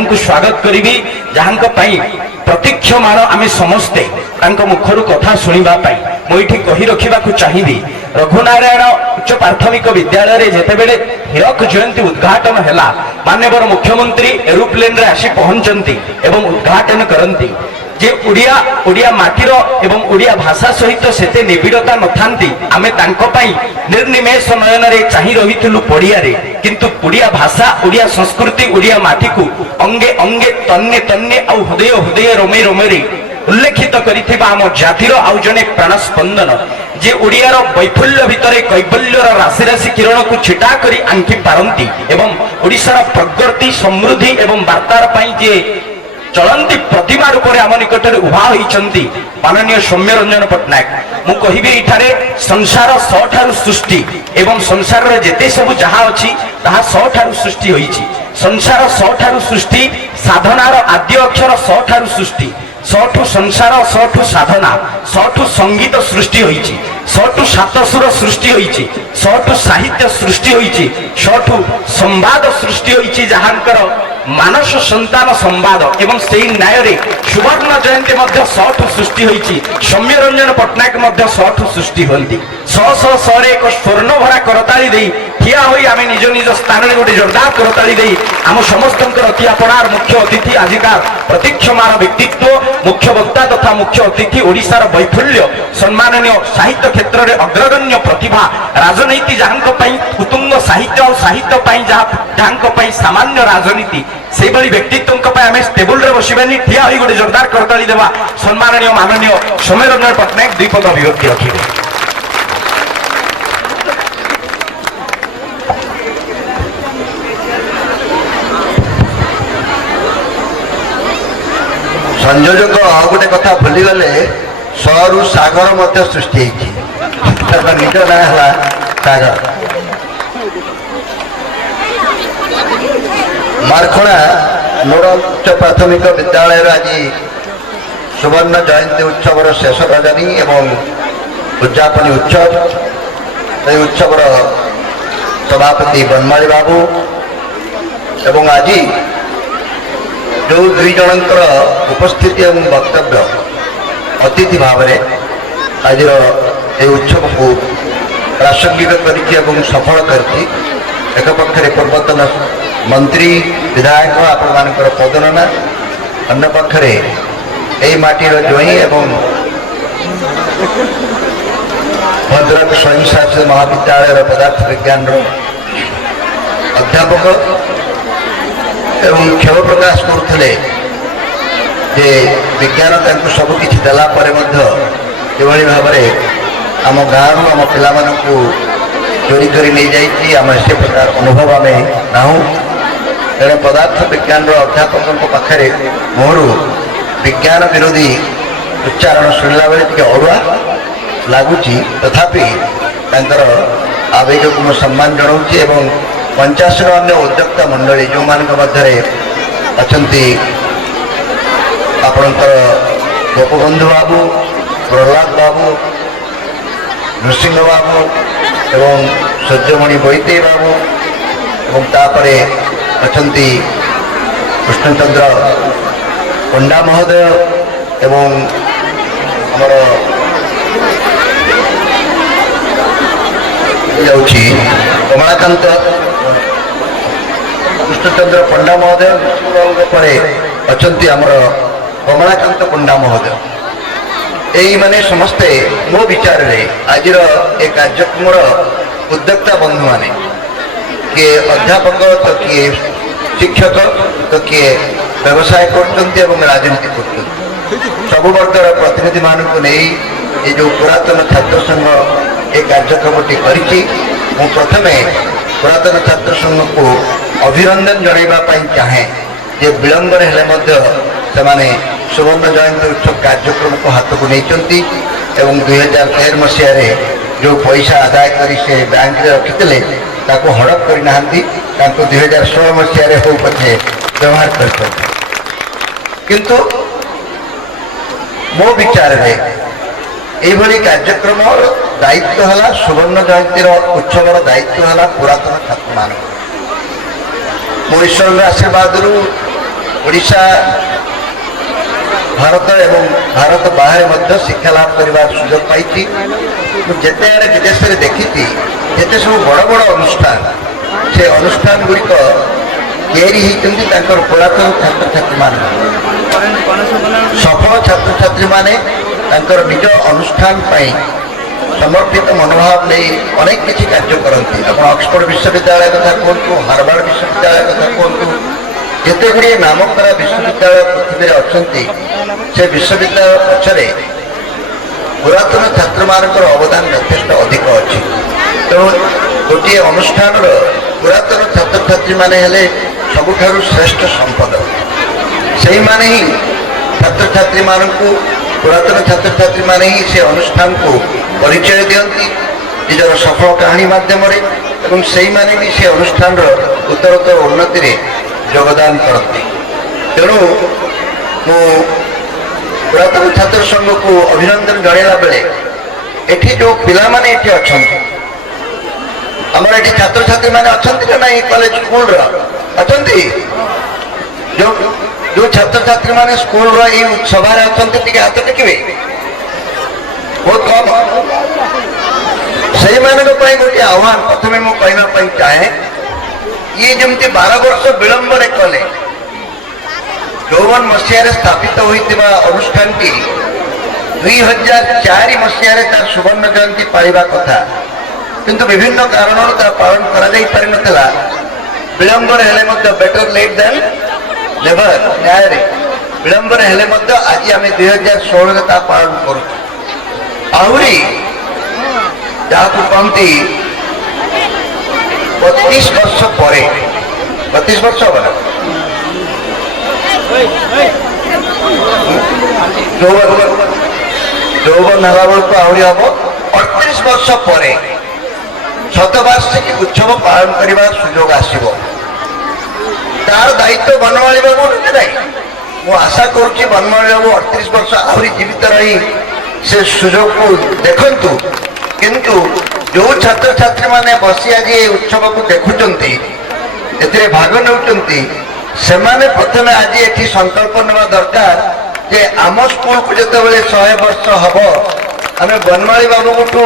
जहां स्वागत करी जहां प्रतीक्षमाण आम समस्ते मुखर कथा शुणा मुझे कही रखा चाहिए रघुनारायण उच्च प्राथमिक विद्यालय जितेबले हीरक जयंती उद्घाटन है माननीय मुख्यमंत्री एरोप्लेन रे आसी पहुंचती एवं उद्घाटन करती जे उड़िया उड़िया माटीर एवं उड़िया भाषा सहित सेते निबिड़ता नथांती आमे तांको पई निर्निमेष नयन रे चाहि रहिथिलु पड़िया रे किंतु उड़िया भाषा उड़िया संस्कृति उड़िया माटी को अंगे अंगे तन्ने तन्ने आ हृदय हृदय रोमे रोमे रे उल्लेखित करिथिबा आम जातिर आउ जने प्राण स्पंदन जे उड़ियार वैफल्य भितरे कैबल्यर राशि राशि किरण को छिटा करी आंकी पारंती एवं ओडिशार प्रगति समृद्धि एवं वार्तार पई जे चलती प्रतिमा रूप से आम निकट में उभा होती माननीय सौम्य रंजन पट्टनायक मु कहि संसार स ठारू सृष्टि एवं संसार रे जेते सब जहाँ अच्छी ताहा स ठारू सृष्टि होईछि संसार स ठारू सृष्टि साधनार आद्य अक्षर स ठारू सृष्टि सठू संसार सठू साधना सठू संगीत सृष्टि होईछि सठू सातसुर सृष्टि होईछि सठू साहित्य सृष्टि होईछि सठू संवाद सृष्टि होईछि जहांकर मानस संतान संवाद एवं से न्याय रे सुवर्ण जयंती मध्य सठू सृष्टि होईछि सौम्य रंजन पट्टनायक मध्य सठू सृष्टि होंती सरे एक स्वर्ण भरा करताली दे ठिया होई आमे निज निज स्थान रे गोटे जोरदार करताली दे आम समस्तंकर अति आपणार मुख्य अतिथि आजिका प्रतीक्षमाण व्यक्तित्व मुख्य वक्ता तथा मुख्य अतिथि ओडिशार वैफल्य सम्माननीय साहित्य क्षेत्र में अग्रगण्य प्रतिभा राजनीति जहां उत्तुंग साहित्य और साहित्य जहां सामान्य राजनीति से व्यक्तित्व आम टेबुल रे बसबानी ठिया होई गोटे जोरदार करताली देवा सम्माननीय माननीय सौम्य रंजन पट्टनायक दुई पद अभिव्यक्ति रखिबे। संयोजक गोटे कथा भूली गले सरू सागर मध्य सृष्टि निज ना है सागर मारखोड़ा नोडल उच्च प्राथमिक विद्यालय आज सुवर्ण जयंती उत्सव शेष रजनी एवं उद्यापनी उत्सव ये उत्सव सभापति बनमाली बाबू एवं आज जो दुई जनकर उपस्थिति एवं वक्तव्य अतिथि भाव आज उत्सव को प्रासंगिक कर सफल कर एक पक्षे पूर्वतन मंत्री विधायक आपण पदनाना अन्य पक्षे यही माटीर जोई एवं भद्रक स्वयं शासित महाविद्यालय पदार्थ विज्ञान अध्यापक एवं खेल प्रकाश करते विज्ञान सबकि देलापर किभली भाव आम गाँव आम पिला चोरी कर नहीं जाइए आम से प्रकार अनुभव आम ना तेरे पदार्थ विज्ञान अध्यापकों पाखे मुहर विज्ञान विरोधी उच्चारण शुणला बेले अड़ुआ लगुच तथापि आवेग को मुझे सम्मान जनाऊँगी एवं 50 अन्य उद्योक्ता मंडली जो मध्य अच्छा आपणकर गोपबंधु बाबू प्रहलाद बाबू नृसिंह बाबू एवं सूर्यमणि बैते बाबू एवं तापरे अच्छा कृष्णचंद्र पंडा महोदय एवं आमर जाऊँगी कमलाकांत कृष्णचंद्र पंडा महोदय पर अच्छा आमर कमलाकांत पंडा महोदय यही माने समस्ते मो विचार रे आज ए कार्यक्रम उद्योक्ता बंधु माने किए अध्यापक तो किए शिक्षक तो किए व्यवसाय करते राजनीति कर सब वर्गर प्रतिनिधि मान ये जो पुरातन छात्र संघ ये कार्यक्रमटी करी प्रथमे पुरातन छात्र संघ को अभिनंदन जनवाई चाहे जे विलंबन हेले सुवर्ण जयंती उत्सव कार्यक्रम को हाथ को नहीं 2013 मसीह जो पैसा आदाय कर बैंक में रखी हड़प करना 2016 मसीह हो पचे व्यवहार कर किंतु मो विचार ये कार्यक्रम दायित्व है सुवर्ण जयंती उत्सव दायित्व है पुरातन छात्र मान मो ईश्वर आशीर्वाद ଓଡ଼ିଶା ଭାରତ ଏବଂ ଭାରତ ବାହାରେ ମଧ୍ୟ ଶିକ୍ଷା ଲାଭ କରିବାର ସୁଯୋଗ ପାଇଛି। ମୁଁ ଯେତେ ଆଡ଼େ ବିଦେଶରେ ଦେଖିଛି ଯେତେ ସବୁ ବଡ଼ ବଡ଼ ଅନୁଷ୍ଠାନ ସେ ଅନୁଷ୍ଠାନ ଗୁଡ଼ିକ ତିଆରି ହେଇଛନ୍ତି ତାଙ୍କର ପୁରାତନ ଛାତ୍ରଛାତ୍ରୀମାନେ। ସଫଳ ଛାତ୍ରଛାତ୍ରୀମାନେ ତାଙ୍କର ନିଜ ଅନୁଷ୍ଠାନ ପାଇଁ ସମର୍ପିତ ମନୋଭାବ ନେଇ ଅନେକ କିଛି କାର୍ଯ୍ୟ କରନ୍ତି। ଆପଣ ଅକ୍ସଫୋର୍ଡ ବିଶ୍ୱବିଦ୍ୟାଳୟ କଥା କୁହନ୍ତୁ, ହାର୍ଭାର୍ଡ ବିଶ୍ୱବିଦ୍ୟାଳୟ କଥା କୁହନ୍ତୁ, ଯେତେ ଗୁଡ଼ିଏ ନାମକରା ବିଶ୍ୱବିଦ୍ୟାଳୟ ପୃଥିବୀରେ ଅଛନ୍ତି ସେ ବିଶ୍ୱବିଦ୍ୟାଳୟ ପଛରେ ପୁରାତନ ଛାତ୍ରମାନଙ୍କର ଅବଦାନ ଯଥେଷ୍ଟ ଅଧିକ ଅଛି। ତେଣୁ ଗୋଟିଏ ଅନୁଷ୍ଠାନର ପୁରାତନ ଛାତ୍ରଛାତ୍ରୀମାନେ ହେଲେ ସବୁଠାରୁ ଶ୍ରେଷ୍ଠ ସମ୍ପଦ। ସେଇମାନେ ହିଁ ଛାତ୍ରଛାତ୍ରୀମାନଙ୍କୁ ପୁରାତନ ଛାତ୍ରଛାତ୍ରୀମାନେ ହିଁ ସେ ଅନୁଷ୍ଠାନକୁ ପରିଚୟ ଦିଅନ୍ତି ନିଜର ସଫଳ କାହାଣୀ ମାଧ୍ୟମରେ ଏବଂ ସେଇମାନେ ବି ସେ ଅନୁଷ୍ଠାନର ଉତ୍ତରୋତ୍ତର ଉନ୍ନତିରେ ଯୋଗଦାନ କରନ୍ତି। ତେଣୁ ମୁଁ ପୁରାତନ ଛାତ୍ର ସଂଘକୁ ଅଭିନନ୍ଦନ ଜଣାଇଲା ବେଳେ ଏଠି ଯେଉଁ ପିଲାମାନେ ଏଠି ଅଛନ୍ତି, ଆମର ଏଠି ଛାତ୍ରଛାତ୍ରୀମାନେ ଅଛନ୍ତି ନା ନାହିଁ କଲେଜ ସ୍କୁଲର ଅଛନ୍ତି? ଯେଉଁ ଛାତ୍ରଛାତ୍ରୀମାନେ ସ୍କୁଲର ଏଇ ସଭାରେ ଅଛନ୍ତି ଟିକେ ହାତ ଟେକିବେ, ବହୁତ କମ୍। ସେଇମାନଙ୍କ ପାଇଁ ଗୋଟିଏ ଆହ୍ୱାନ ପ୍ରଥମେ ମୁଁ କହିବା ପାଇଁ ଚାହେଁ, ଇଏ ଯେମିତି 12 ବର୍ଷ ବିଳମ୍ବରେ କଲେ 54 ମସିହାରେ ସ୍ଥାପିତ ହୋଇଥିବା ଅନୁଷ୍ଠାନଟି 2004 ମସିହାରେ ତାର ସୁବର୍ଣ୍ଣ ଜୟନ୍ତୀ ପାଳିବା କଥା, କିନ୍ତୁ ବିଭିନ୍ନ କାରଣରୁ ତାହା ପାଳନ କରାଯାଇପାରିନଥିଲା। ବିଳମ୍ବରେ ହେଲେ ମଧ୍ୟ ବେଟର ଲେଟ୍ ଦେନ୍ ନେଭର, ନ୍ୟାୟରେ ବିଳମ୍ବରେ ହେଲେ ମଧ୍ୟ ଆଜି ଆମେ 2016ରେ ତାହା ପାଳନ କରୁଛୁ। ଆହୁରି ଯାହାକୁ କହନ୍ତି 32 ବର୍ଷ ପରେ, 32 ବର୍ଷ ହବ ନା ଯୌବନ ହେବା ବେଳକୁ ଆହୁରି ହବ 38 ବର୍ଷ ପରେ ଶତବାର୍ଷିକୀ ଉତ୍ସବ ପାଳନ କରିବାର ସୁଯୋଗ ଆସିବ। ତାର ଦାୟିତ୍ୱ ବନମାଳୀ ବାବୁ ନେବେ ନାହିଁ। ମୁଁ ଆଶା କରୁଛି ବନମାଳୀ ବାବୁ 38 ବର୍ଷ ଆହୁରି ଜୀବିତ ରହି ସେ ସୁଯୋଗକୁ ଦେଖନ୍ତୁ। କିନ୍ତୁ ଯେଉଁ ଛାତ୍ରଛାତ୍ରୀମାନେ ବସି ଆଜି ଏ ଉତ୍ସବକୁ ଦେଖୁଛନ୍ତି, ଏଥିରେ ଭାଗ ନେଉଛନ୍ତି, ସେମାନେ ପ୍ରଥମେ ଆଜି ଏଠି ସଂକଳ୍ପ ନେବା ଦରକାର ଯେ ଆମ ସ୍କୁଲକୁ ଯେତେବେଳେ 100 ବର୍ଷ ହବ ଆମେ ବନମାଳୀ ବାବୁଙ୍କଠୁ,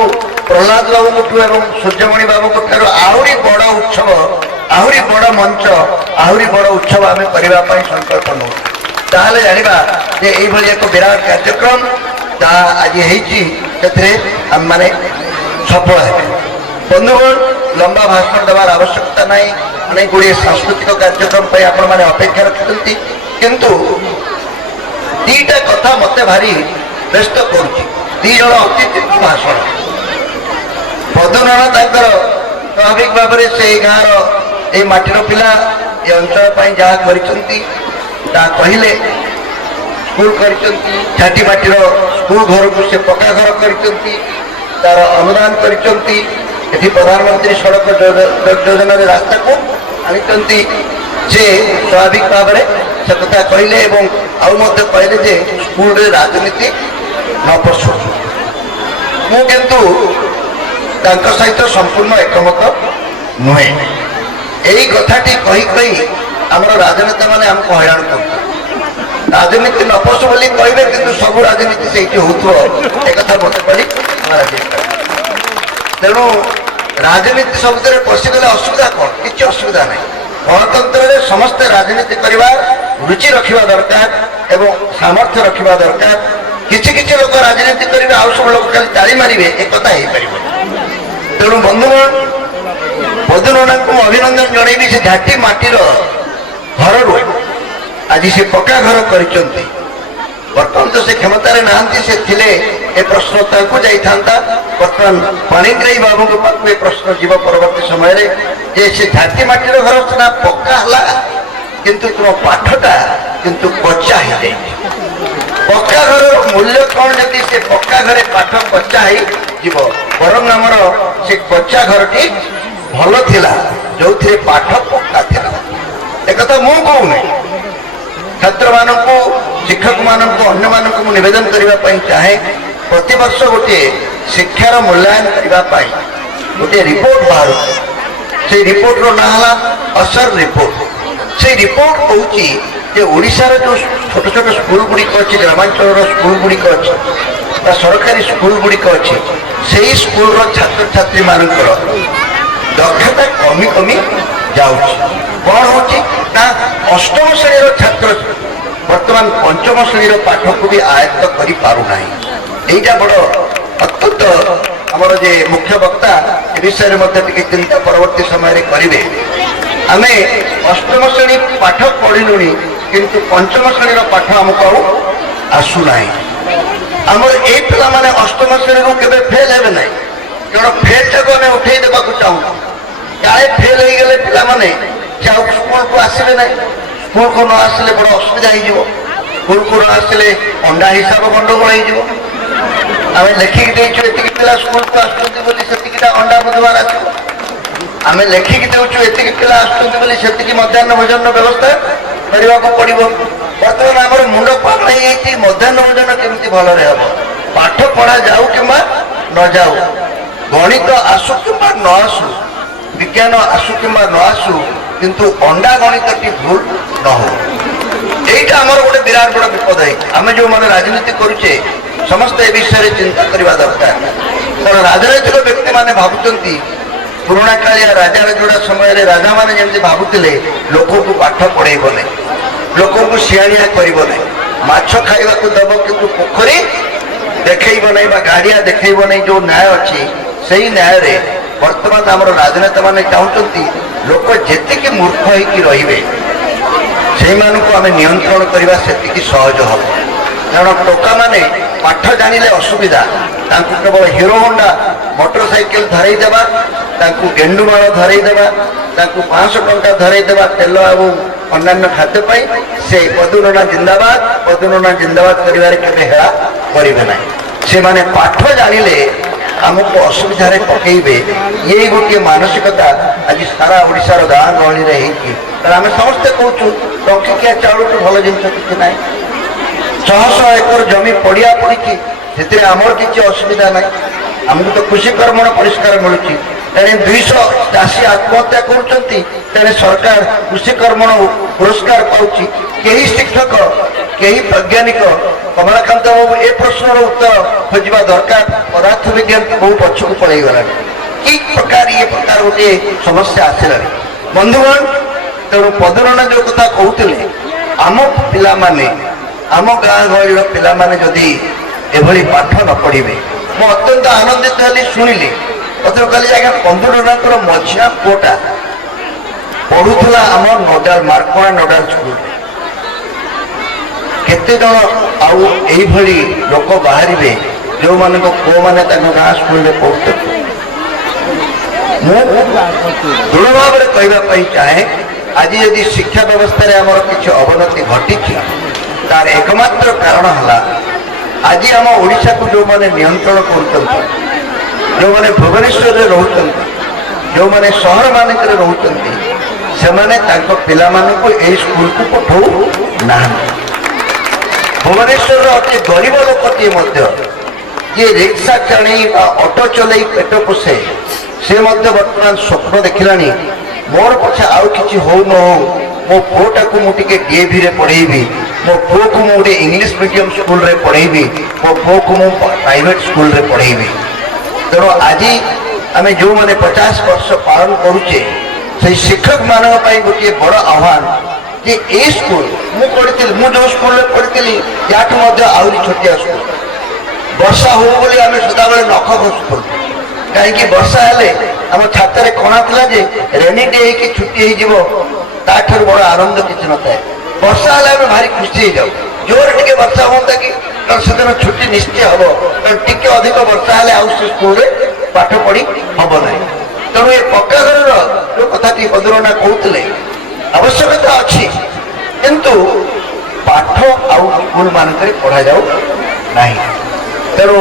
ପ୍ରହ୍ଲାଦ ବାବୁଙ୍କଠୁ ଏବଂ ସୂର୍ଯ୍ୟମଣି ବାବୁଙ୍କ ଠାରୁ ଆହୁରି ବଡ଼ ଉତ୍ସବ, ଆହୁରି ବଡ଼ ମଞ୍ଚ, ଆହୁରି ବଡ଼ ଉତ୍ସବ ଆମେ କରିବା ପାଇଁ ସଂକଳ୍ପ ନେଉ। ତାହେଲେ ଜାଣିବା ଯେ ଏଇଭଳି ଏକ ବିରାଟ କାର୍ଯ୍ୟକ୍ରମ ଯାହା ଆଜି ହେଇଛି ସେଥିରେ ଆମମାନେ ସଫଳ ହେବେ। ବନ୍ଧୁଗଣ, ଲମ୍ବା ଭାଷଣ ଦେବାର ଆବଶ୍ୟକତା ନାହିଁ। ଅନେକ ଗୁଡ଼ିଏ ସାଂସ୍କୃତିକ କାର୍ଯ୍ୟକ୍ରମ ପାଇଁ ଆପଣମାନେ ଅପେକ୍ଷା ରଖିଛନ୍ତି, କିନ୍ତୁ ଦିଟା କଥା ମୋତେ ଭାରି ବ୍ୟସ୍ତ କରୁଛି। 2 ଜଣ ଅତିଥିଙ୍କ ଭାଷଣ। ପଦୁନନା ତାଙ୍କର ସ୍ୱାଭାବିକ ଭାବରେ ସେଇ ଗାଁର ଏଇ ମାଟିର ପିଲା ଏ ଅଞ୍ଚଳ ପାଇଁ ଯାହା କରିଛନ୍ତି ତାହା କହିଲେ। ସ୍କୁଲ କରିଛନ୍ତି, ଝାଟି ମାଟିର ସ୍କୁଲ ଘରକୁ ସେ ପକ୍କା ଘର କରିଛନ୍ତି, ତାର ଅନୁଦାନ କରିଛନ୍ତି। ଏଠି ପ୍ରଧାନମନ୍ତ୍ରୀ ସଡ଼କ ଯୋଜନାରେ ରାସ୍ତାକୁ ଆଣିଛନ୍ତି। ସେ ସ୍ୱାଭାବିକ ଭାବରେ ସେ କଥା କହିଲେ ଏବଂ ଆଉ ମଧ୍ୟ କହିଲେ ଯେ ସ୍କୁଲରେ ରାଜନୀତି ନ ପଶୁ। ମୁଁ କିନ୍ତୁ ତାଙ୍କ ସହିତ ସମ୍ପୂର୍ଣ୍ଣ ଏକମତ ନୁହେଁ। ଏଇ କଥାଟି କହି କହି ଆମର ରାଜନେତାମାନେ ଆମକୁ ହଇରାଣ କରୁଛନ୍ତି। ରାଜନୀତି ନ ପଶୁ ବୋଲି କହିବେ, କିନ୍ତୁ ସବୁ ରାଜନୀତି ସେଇଠି ହଉଥିବ ଏକଥା ମତେ କରି। ତେଣୁ ରାଜନୀତି ସବୁଥିରେ ପଶିଗଲେ ଅସୁବିଧା କ'ଣ? କିଛି ଅସୁବିଧା ନାହିଁ। ଗଣତନ୍ତ୍ରରେ ସମସ୍ତେ ରାଜନୀତି କରିବାର ରୁଚି ରଖିବା ଦରକାର ଏବଂ ସାମର୍ଥ୍ୟ ରଖିବା ଦରକାର। କିଛି କିଛି ଲୋକ ରାଜନୀତି କରିବେ, ଆଉ ସବୁ ଲୋକ ଖାଲି ତାଳି ମାରିବେ, ଏକଥା ହେଇପାରିବ। ତେଣୁ ବନ୍ଧୁଗଣ, ପଦୁନନାଙ୍କୁ ମୁଁ ଅଭିନନ୍ଦନ ଜଣେଇବି। ସେ ଝାଟି ମାଟିର ଘରରୁ ଆଜି ସେ ପକ୍କା ଘର କରିଛନ୍ତି। ବର୍ତ୍ତମାନ ତ ସେ କ୍ଷମତାରେ ନାହାନ୍ତି, ସେ ଥିଲେ ଏ ପ୍ରଶ୍ନ ତାଙ୍କୁ ଯାଇଥାନ୍ତା। ବର୍ତ୍ତମାନ ପାଣିଗ୍ରାହୀ ବାବୁଙ୍କ ପାଖକୁ ଏ ପ୍ରଶ୍ନ ଯିବ ପରବର୍ତ୍ତୀ ସମୟରେ ଯେ ସେ ଝାଟି ମାଟିର ଘର ସିନା ପକ୍କା ହେଲା, କିନ୍ତୁ ତୁମ ପାଠଟା କିନ୍ତୁ କଚା ହେଇଯାଇଛି। ପକ୍କା ଘରର ମୂଲ୍ୟ କ'ଣ ଯଦି ସେ ପକ୍କା ଘରେ ପାଠ କଚା ହେଇଯିବ? ବରଂ ଆମର ସେ କଚା ଘରଟି ଭଲ ଥିଲା, ଯୋଉଥିରେ ପାଠ ପକ୍କା ଥିଲା। ଏକଥା ମୁଁ କହୁନି। ଛାତ୍ରମାନଙ୍କୁ, ଶିକ୍ଷକମାନଙ୍କୁ, ଅନ୍ୟମାନଙ୍କୁ ମୁଁ ନିବେଦନ କରିବା ପାଇଁ ଚାହେଁ, ପ୍ରତିବର୍ଷ ଗୋଟିଏ ଶିକ୍ଷାର ମୂଲ୍ୟାୟନ କରିବା ପାଇଁ ଗୋଟିଏ ରିପୋର୍ଟ ବାହାରୁଛି। ସେଇ ରିପୋର୍ଟର ନାଁ ହେଲା ଅସର ରିପୋର୍ଟ। ସେଇ ରିପୋର୍ଟ କହୁଛି যে ওড়িশার যে ছোট ছোট স্কুল গুড়িক অছি, গ্রামাঞ্চলর স্কুল গুড়িক অছি বা সরকারি স্কুল গুড়িক অছি, সেই স্কুলর ছাত্রছাত্রী মানଙ୍କର দক্ষতা কমি কমি যাଉଛି। କ'ଣ ହେଉଛି ନା ଅଷ୍ଟମ ଶ୍ରେଣୀର ଛାତ୍ର ବର୍ତ୍ତମାନ ପଞ୍ଚମ ଶ୍ରେଣୀର ପାଠକୁ ବି ଆୟତ୍ତ କରିପାରୁନାହିଁ। ଏଇଟା ବଡ଼ ଅତ୍ୟନ୍ତ ଆମର ଯେ ମୁଖ୍ୟ ବକ୍ତା ଏ ବିଷୟରେ ମଧ୍ୟ ଟିକେ ଚିନ୍ତା ପରବର୍ତ୍ତୀ ସମୟରେ କରିବେ। ଆମେ ଅଷ୍ଟମ ଶ୍ରେଣୀ ପାଠ ପଢ଼ିଲୁଣି କିନ୍ତୁ ପଞ୍ଚମ ଶ୍ରେଣୀର ପାଠ ଆମକୁ ଆଉ ଆସୁନାହିଁ। ଆମର ଏଇ ପିଲାମାନେ ଅଷ୍ଟମ ଶ୍ରେଣୀରୁ କେବେ ଫେଲ୍ ହେବେ ନାହିଁ, କାରଣ ଫେଲ୍ଟାକୁ ଆମେ ଉଠେଇ ଦେବାକୁ ଚାହୁଁଛୁ। କାଳେ ଫେଲ୍ ହେଇଗଲେ ପିଲାମାନେ ସେ ଆଉ ସ୍କୁଲକୁ ଆସିବେ ନାହିଁ, ସ୍କୁଲକୁ ନ ଆସିଲେ ବଡ଼ ଅସୁବିଧା ହେଇଯିବ, ସ୍କୁଲକୁ ନ ଆସିଲେ ଅଣ୍ଡା ହିସାବ ଗଣ୍ଡଗୋଳ ହେଇଯିବ। ଆମେ ଲେଖିକି ଦେଇଛୁ ଏତିକି ପିଲା ସ୍କୁଲକୁ ଆସୁଛନ୍ତି ବୋଲି ସେତିକିଟା ଅଣ୍ଡା ବୁଧବାର ଆସିବ, ଆମେ ଲେଖିକି ଦେଉଛୁ ଏତିକି ପିଲା ଆସୁଛନ୍ତି ବୋଲି ସେତିକି ମଧ୍ୟାହ୍ନ ଭୋଜନର ବ୍ୟବସ୍ଥା କରିବାକୁ ପଡ଼ିବ। ବର୍ତ୍ତମାନ ଆମର ମୁଣ୍ଡ ପାପ ହେଇଯାଇଛି ମଧ୍ୟାହ୍ନ ଭୋଜନ କେମିତି ଭଲରେ ହେବ। ପାଠ ପଢ଼ା ଯାଉ କିମ୍ବା ନ ଯାଉ, ଗଣିତ ଆସୁ କିମ୍ବା ନ ଆସୁ, ବିଜ୍ଞାନ ଆସୁ କିମ୍ବା ନ ଆସୁ, କିନ୍ତୁ ଅଣ୍ଡା ଗଣିତଟି ଭୁଲ ନ ହଉ। এইটা আমার গোটে বিরাট বড় বিপদ হয়েছে। আমি যে রাজনীতি করুছে সমস্ত এ বিষয়ে চিন্তা করা দরকার, কারণ রাজনৈতিক ব্যক্তি মানে ভাবুচ্ছেন পুরোনা কালিয়া রাজা রাজোড়া সময়ের রাজা মানে যেমন ভাবুলে লোককে পাঠ পড়াইব না, লোককে শিয়াণিয়া করব না, মাছ খাইবা দেব কিন্তু পোখরী দেখাইব না বা গাড়িয়া দেখাইব না, যে ন্যায় অছি সেই ন্যায়রে বর্তমান আমার রাজনেতা মানে চাহুচ্ছেন লোক যেতিকি মূর্খ হইকি রহিবে সেইମାନଙ୍କୁ ଆମେ ନିୟନ୍ତ୍ରଣ କରିବା ସେତିକି ସହଜ ହେବ। କାରଣ ଟୋକାମାନେ ପାଠ ଜାଣିଲେ ଅସୁବିଧା, ତାଙ୍କୁ କେବଳ ହିରୋ ହୋଣ୍ଡା ମୋଟର ସାଇକେଲ ଧରେଇ ଦେବା, ତାଙ୍କୁ ଗେଣ୍ଡୁମାଳ ଧରେଇ ଦେବା, ତାଙ୍କୁ 500 ଟଙ୍କା ଧରେଇ ଦେବା ତେଲ ଏବଂ ଅନ୍ୟାନ୍ୟ ଖାଦ୍ୟ ପାଇଁ, ସେ ପଦୁନନା ଜିନ୍ଦାବାଦ କରିବାରେ କେବେ ହେଳା କରିବେ ନାହିଁ। ସେମାନେ ପାଠ ଜାଣିଲେ ଆମକୁ ଅସୁବିଧାରେ ପକେଇବେ, ଏଇ ଗୋଟିଏ ମାନସିକତା ଆଜି ସାରା ଓଡ଼ିଶାର ଗାଁ ଗହଳିରେ ହେଇଛି। କାରଣ ଆମେ ସମସ୍ତେ କହୁଛୁ ଟଙ୍କିକିଆ ଚାଉଳଠୁ ଭଲ ଜିନିଷ କିଛି ନାହିଁ, 100 ଏକର ଜମି ପଡ଼ିଆ ପଡ଼ିଛି, ସେଥିରେ ଆମର କିଛି ଅସୁବିଧା ନାହିଁ, ଆମକୁ ତ କୃଷି କର୍ମଣ ପରିଷ୍କାର ମିଳୁଛି। ତେଣୁ 200 ଚାଷୀ ଆତ୍ମହତ୍ୟା କରୁଛନ୍ତି, ତେଣୁ ସରକାର କୃଷି କର୍ମଣ ପୁରସ୍କାର ପାଉଛି। କେହି ଶିକ୍ଷକ କେହି ବୈଜ୍ଞାନିକ କମଳାକାନ୍ତ ବାବୁ ଏ ପ୍ରଶ୍ନର ଉତ୍ତର ଖୋଜିବା ଦରକାର। ପଦାର୍ଥ ବିଜ୍ଞାନ ବହୁ ପଛକୁ ପଳେଇଗଲାଣି, କି ପ୍ରକାର ଇଏ ପ୍ରକାର ଗୋଟିଏ ସମସ୍ୟା ଆସିଲାଣି ବନ୍ଧୁଗଣ। ତେଣୁ ପଦୁନନା ଯେଉଁ କଥା କହୁଥିଲେ, ଆମ ପିଲାମାନେ ଆମ ଗାଁ ଗହଳିର ପିଲାମାନେ ଯଦି ଏଭଳି ପାଠ ନ ପଢ଼ିବେ, ମୁଁ ଅତ୍ୟନ୍ତ ଆନନ୍ଦିତ ହେଲି ଶୁଣିଲି। ପତ୍ର କହିଲି ଆଜ୍ଞା ପଦୁନନାଙ୍କର ମଝିଆ ପୁଅଟା ପଢ଼ୁଥିଲା ଆମ ନୋଡାଲ ମାର୍କଣା ନୋଡାଲ ସ୍କୁଲ। କେତେ ଜଣ ଆଉ ଏଇଭଳି ଲୋକ ବାହାରିବେ ଯେଉଁମାନଙ୍କ ପୁଅମାନେ ତାଙ୍କ ଗାଁ ସ୍କୁଲରେ ପଢ଼ୁଛନ୍ତି? ମୁଁ ଦୃଢ଼ ଭାବରେ କହିବା ପାଇଁ ଚାହେଁ, ଆଜି ଯଦି ଶିକ୍ଷା ବ୍ୟବସ୍ଥାରେ ଆମର କିଛି ଅବନତି ଘଟିଛି, ତାର ଏକମାତ୍ର କାରଣ ହେଲା ଆଜି ଆମ ଓଡ଼ିଶାକୁ ଯେଉଁମାନେ ନିୟନ୍ତ୍ରଣ କରୁଛନ୍ତି, ଯେଉଁମାନେ ଭୁବନେଶ୍ୱରରେ ରହୁଛନ୍ତି, ଯେଉଁମାନେ ସହରମାନଙ୍କରେ ରହୁଛନ୍ତି, ସେମାନେ ତାଙ୍କ ପିଲାମାନଙ୍କୁ ଏଇ ସ୍କୁଲକୁ ପଠାଉ ନାହାନ୍ତି। ଭୁବନେଶ୍ୱରର ଅତି ଗରିବ ଲୋକଟିଏ ମଧ୍ୟ ଯିଏ ରିକ୍ସା ଚଳେଇ ବା ଅଟୋ ଚଲେଇ ପେଟ ପୋଷେ, ସେ ମଧ୍ୟ ବର୍ତ୍ତମାନ ସ୍ୱପ୍ନ ଦେଖିଲାଣି ମୋର ପଛେ ଆଉ କିଛି ହଉ ନ ହଉ ମୋ ପୁଅଟାକୁ ମୁଁ ଟିକେ DAVରେ ପଢ଼େଇବି, ମୋ ପୁଅକୁ ମୁଁ ଗୋଟେ ଇଂଲିଶ ମିଡ଼ିୟମ ସ୍କୁଲରେ ପଢ଼େଇବି, ମୋ ପୁଅକୁ ମୁଁ ପ୍ରାଇଭେଟ ସ୍କୁଲରେ ପଢ଼େଇବି। ତେଣୁ ଆଜି ଆମେ ଯେଉଁମାନେ 50 ବର୍ଷ ପାଳନ କରୁଛେ, ସେଇ ଶିକ୍ଷକମାନଙ୍କ ପାଇଁ ଗୋଟିଏ ବଡ଼ ଆହ୍ୱାନ ଯେ ଏଇ ସ୍କୁଲ ମୁଁ ପଢ଼ିଥିଲି, ମୁଁ ଯେଉଁ ସ୍କୁଲରେ ପଢ଼ିଥିଲି ୟାଠୁ ମଧ୍ୟ ଆହୁରି ଛୋଟିଆ ସ୍କୁଲ। ବର୍ଷା ହଉ ବୋଲି ଆମେ ସଦାବେଳେ ନଖ ଘଷୁଥିଲୁ, କାହିଁକି ବର୍ଷା ହେଲେ ଆମ ଛାତରେ କଣା ଥିଲା ଯେ ରେନି ଡେ ହେଇକି ଛୁଟି ହେଇଯିବ, ତାଠାରୁ ବଡ଼ ଆନନ୍ଦ କିଛି ନଥାଏ। ବର୍ଷା ହେଲେ ଆମେ ଭାରି ଖୁସି ହେଇଯାଉ, ଜୋରରେ ଟିକେ ବର୍ଷା ହୁଅନ୍ତା କି, କାରଣ ସେଦିନ ଛୁଟି ନିଶ୍ଚୟ ହବ, କାରଣ ଟିକେ ଅଧିକ ବର୍ଷା ହେଲେ ଆଉ ସେ ସ୍କୁଲରେ ପାଠ ପଢ଼ି ହବ ନାହିଁ। ତେଣୁ ଏ ପକ୍କା ଘରର ଯେଉଁ କଥାଟି ପଦୁନନା କହୁଥିଲେ, ଆବଶ୍ୟକତା ଅଛି, କିନ୍ତୁ ପାଠ ଆଉ ସ୍କୁଲ ମାନଙ୍କରେ ପଢ଼ାଯାଉ ନାହିଁ। ତେଣୁ